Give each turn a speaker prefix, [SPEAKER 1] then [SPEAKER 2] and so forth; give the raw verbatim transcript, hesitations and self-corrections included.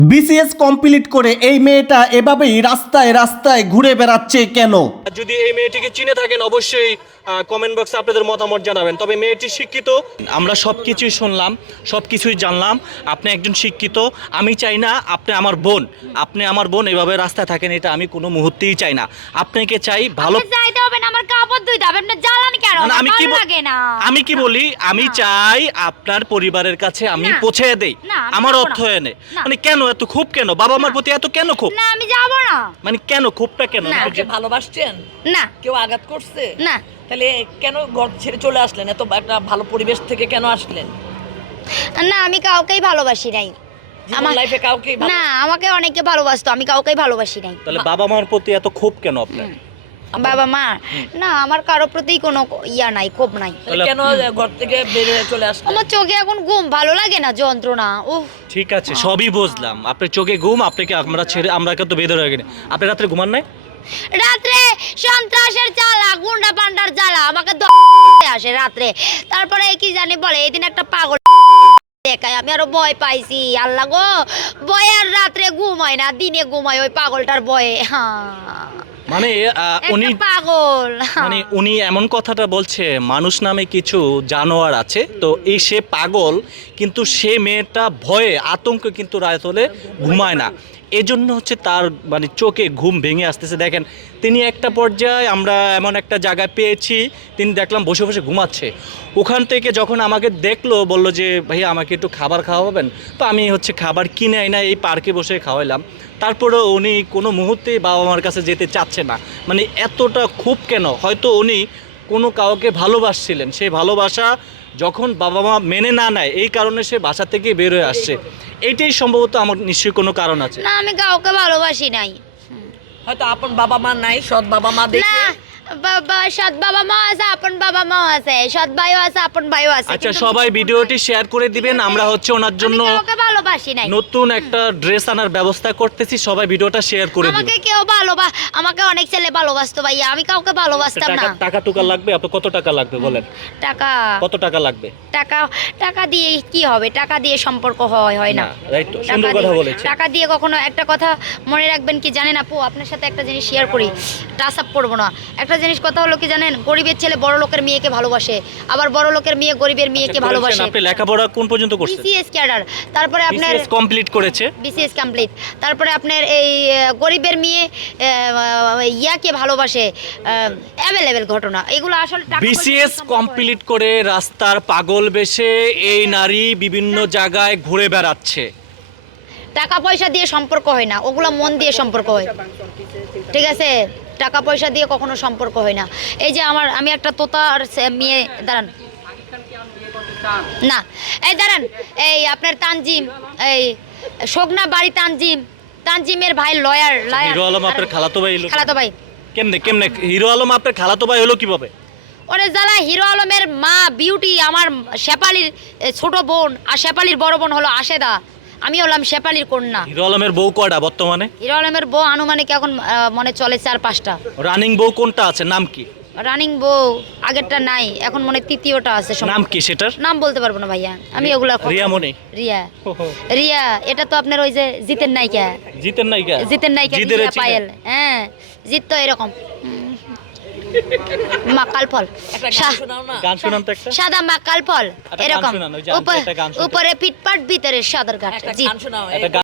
[SPEAKER 1] BCS complete করে এই মেয়েটা এভাবেই রাস্তায় রাস্তায় ঘুরে বেড়াচ্ছে কেন?
[SPEAKER 2] যদি এই মেয়েটিকে চিনে থাকেন অবশ্যই কমেন্ট বক্সে আপনাদের মতামত জানাবেন। তবে মেয়েটি শিক্ষিত, আমরা সব কিছুই শুনলাম, সব কিছুই জানলাম। আপনি একজন শিক্ষিত, আমি চাই না আপনি আমার বোন আপনি আমার বোন এভাবে রাস্তায় থাকেন, এটা আমি কোনো মুহূর্তেই চাই না। আপনাকে চাই ভালো।
[SPEAKER 3] চাইতে হবে না, আমার কাপড় ধুইতে হবে, আপনি জ্বালানি কেন?
[SPEAKER 2] না, আমি কি
[SPEAKER 3] ভালো
[SPEAKER 2] বল-
[SPEAKER 3] লাগে না।
[SPEAKER 2] আমি কি বলি, আমি চাই আপনার পরিবারের কাছে আমি
[SPEAKER 3] না।
[SPEAKER 2] পৌঁছে দেই
[SPEAKER 3] না, আমি
[SPEAKER 2] আমার
[SPEAKER 3] যাবো না।
[SPEAKER 2] অর্থায়নে।
[SPEAKER 3] না।
[SPEAKER 2] মানে কেন এত খুব, কেন বাবা মার প্রতি এত কেন খুব?
[SPEAKER 3] না, আমি যাব না।
[SPEAKER 2] মানে কেন খুবটা কেন?
[SPEAKER 3] না।
[SPEAKER 2] আমি
[SPEAKER 4] যে ভালোবাসছেন,
[SPEAKER 3] না,
[SPEAKER 4] কেউ আঘাত করছে,
[SPEAKER 3] না,
[SPEAKER 4] তাহলে কেন ঘর ছেড়ে চলে আসলেন? এত একটা ভালো পরিবেশ থেকে কেন আসলেন?
[SPEAKER 3] না, আমি কাউকেই ভালোবাসি নাই।
[SPEAKER 4] জীবন
[SPEAKER 3] আমার
[SPEAKER 4] লাইফে কাউকে
[SPEAKER 3] না, আমাকে অনেকে ভালোবাসতো, আমি কাউকেই ভালোবাসি নাই।
[SPEAKER 2] তাহলে বাবা মার প্রতি এত খুব কেন আপনার?
[SPEAKER 3] বাবা মা না, আমার কারো প্রতি কোনো ইয়া নাই, ক্ষোভ নাই।
[SPEAKER 4] তাহলে কেন ঘর থেকে বের হয়ে চলে আসলেন?
[SPEAKER 3] আমার চোখে এখন ঘুম, ভালো লাগে না, যন্ত্রণা। উফ,
[SPEAKER 2] ঠিক আছে, সবই বুঝলাম। আপনার চোখে ঘুম, আপনাকে আমরা ছেড়ে আমরা তো বেঁধে রয়ে গেছি। আপনি রাত্রে ঘুমান নাই?
[SPEAKER 3] রাত্রে সন্ত্রাসের জ্বালা, গুন্ডা পান্ডার জ্বালা আমাকে ধরতে আসে রাত্রে। তারপরে কি জানি বলে, এদিন একটা পাগল দেখায়, আমি আরো ভয় পাইছি। আল্লাহ গো, ভয়ে আর রাত্রে ঘুম হয় না, দিনে ঘুমায় ওই পাগলটার ভয়ে। হ্যাঁ,
[SPEAKER 2] মানে আহ, উনি
[SPEAKER 3] একটা পাগল।
[SPEAKER 2] মানে উনি এমন কথাটা বলছে, মানুষ নামে কিছু জানোয়ার আছে, তো এই সে পাগল, কিন্তু সে মেয়েটা ভয়ে আতঙ্কে কিন্তু রাত হলে ঘুমায় না। এজন্য হচ্ছে তার মানে চোখে ঘুম ভেঙে আসতেছে। দেখেন, তিনি একটা পর্যায়ে আমরা এমন একটা জায়গায় পেয়েছি, তিনি দেখলাম বসে বসে ঘুমাচ্ছে। ওখান থেকে যখন আমাকে দেখলো, বলল যে ভাইয়া আমাকে একটু খাবার খাওয়াবেন। তো আমি হচ্ছে খাবার কিনে আই না, এই পার্কে বসে খাওয়াইলাম। তারপরে উনি কোনো মুহূর্তেই বাবা মার কাছে যেতে চাচ্ছে না। মানে এতটা খুব কেন? হয়তো উনি কোনো কাউকে ভালোবাসছিলেন, সেই ভালোবাসা যখন বাবা মা মেনে না নেয়, এই কারণে সে বাসা থেকে বের হয়ে আসছে। এইটাই সম্ভবত আমার নিশ্চয়ই কোনো কারণ আছে।
[SPEAKER 3] না, আমি কাউকে ভালোবাসি নাই।
[SPEAKER 4] হয়তো আপন বাবা মা নাই, সৎ বাবা মা
[SPEAKER 3] না,
[SPEAKER 4] দেখে
[SPEAKER 3] বাবা সৎ বাবা মা আছে, আপন বাবা মা আছে, সৎ ভাইও আছে, আপন ভাইও আছে।
[SPEAKER 2] আচ্ছা,
[SPEAKER 3] কিন্তু
[SPEAKER 2] সবাই ভিডিওটি শেয়ার করে দিবেন। আমরা হচ্ছে ওনার জন্য
[SPEAKER 3] আমি কাউকে ভালোবাসি নাই।
[SPEAKER 2] নতুন একটা ড্রেস আনার ব্যবস্থা করতেছি, সবাই ভিডিওটা শেয়ার করে দিবেন।
[SPEAKER 3] আমাকে কেউ ভালোবা আমাকে অনেক ছেলে ভালোবাসতো ভাইয়া, আমি কাউকে ভালোবাসতাম
[SPEAKER 2] টাকা
[SPEAKER 3] না।
[SPEAKER 2] টাকা টুকা লাগবে? আপনার কত টাকা লাগবে বলেন?
[SPEAKER 3] টাকা
[SPEAKER 2] কত টাকা লাগবে?
[SPEAKER 3] টাকা টাকা দিয়ে কি হবে? টাকা দিয়ে সম্পর্ক হয় হয় না।
[SPEAKER 2] রাইট,
[SPEAKER 3] টাকা
[SPEAKER 2] সুন্দর কথা
[SPEAKER 3] দিয়ে-
[SPEAKER 2] বলেছে।
[SPEAKER 3] টাকা দিয়ে কখনো একটা কথা মনে রাখবেন কি জানেন আপু, আপনার সাথে একটা জিনিস শেয়ার করি, টাচ আপ করবো না। একটা জিনিস কথা হলো কি জানেন, গরিবের ছেলে বড় লোকের মেয়েকে ভালোবাসে, আবার বড় লোকের মেয়ে গরিবের মেয়েকে
[SPEAKER 2] আচ্ছা,
[SPEAKER 3] ভালোবাসে।
[SPEAKER 2] করেছেন? আপনি লেখাপড়া কোন পর্যন্ত করছেন?
[SPEAKER 3] বিসিএস ক্যাডার, তারপরে আপনার
[SPEAKER 2] বিসিএস কমপ্লিট করেছে।
[SPEAKER 3] বিসিএস কমপ্লিট, তারপরে আপনার এই আহ, গরিবের মেয়ে আহ, ইয়াকে ভালোবাসে। অ্যাভেলেবেল ঘটনা এগুলো আসলে টাকা পয়সা
[SPEAKER 2] বিসিএস
[SPEAKER 3] দিয়ে সম্পর্ক হয় না।
[SPEAKER 2] কমপ্লিট করে রাস্তার পাগল বেশে এই নারী বিভিন্ন জায়গায় ঘুরে বেড়াচ্ছে।
[SPEAKER 3] টাকা পয়সা দিয়ে সম্পর্ক হয় না, ওগুলো মন দিয়ে সম্পর্ক হয়। ঠিক আছে, টাকা পয়সা দিয়ে কখনো সম্পর্ক হয় না। এই যে আমার আমি একটা তোতা আর সে- মেয়ে, দাঁড়ান না, এই দাঁড়ান, এই আপনার তানজিম, এই শোকনা বাড়ি তানজিম, তানজিমের ভাই লয়ার লয়ার
[SPEAKER 2] হিরো আলম আপনার খালাতো ভাই হলো?
[SPEAKER 3] খালাতো ভাই।
[SPEAKER 2] কেমনে কেমনে হিরো আলম আপনার খালাতো ভাই হলো কিভাবে?
[SPEAKER 3] ওরে জ্বালা, হিরো আলমের মা বিউটি আমার শেপালির এ, ছোট বোন, আর শেপালির বড় বোন হলো আশেদা, আমি হলাম শেপালির কন্যা।
[SPEAKER 2] হিরো আলমের বউ কয়টা বর্তমানে?
[SPEAKER 3] হিরো আলমের বউ আনুমানিক এখন আহ, মনে চলে চার পাঁচটা।
[SPEAKER 2] রানিং বউ কোনটা আছে, নাম কি?
[SPEAKER 3] রানিং বউ আগেরটা নাই, এখন মনে হয় তৃতীয়টা আছে সম্ভবত।
[SPEAKER 2] নাম কি সেটার?
[SPEAKER 3] নাম বলতে পারবো না ভাইয়া, আমি ওগুলা খবর-
[SPEAKER 2] রিয়ামণি?
[SPEAKER 3] রিয়া রিয়া এটা তো আপনার ওই যে জিতের নায়িকা,
[SPEAKER 2] জিতেন নায়িকা?
[SPEAKER 3] জিতের নায়িকা
[SPEAKER 2] জিতের
[SPEAKER 3] রিয়া
[SPEAKER 2] চিনেন?
[SPEAKER 3] পায়েল। হ্যাঁ, জিত তো এরকম মাকাল ফল,
[SPEAKER 4] একটা গান
[SPEAKER 3] সা-
[SPEAKER 4] শোনাও না।
[SPEAKER 2] গান শুনান তো একটা।
[SPEAKER 3] সাদা মাকাল ফল
[SPEAKER 2] একটা গান
[SPEAKER 3] এরকম,
[SPEAKER 2] শোনান, ওই যে আন্টি
[SPEAKER 3] উপরে
[SPEAKER 2] একটা গান শুনতে-
[SPEAKER 3] উপরে পিটপাট ভিতরে সদর ঘাট।
[SPEAKER 4] একটা
[SPEAKER 3] জিত
[SPEAKER 4] গান শোনাও।
[SPEAKER 2] একটা গান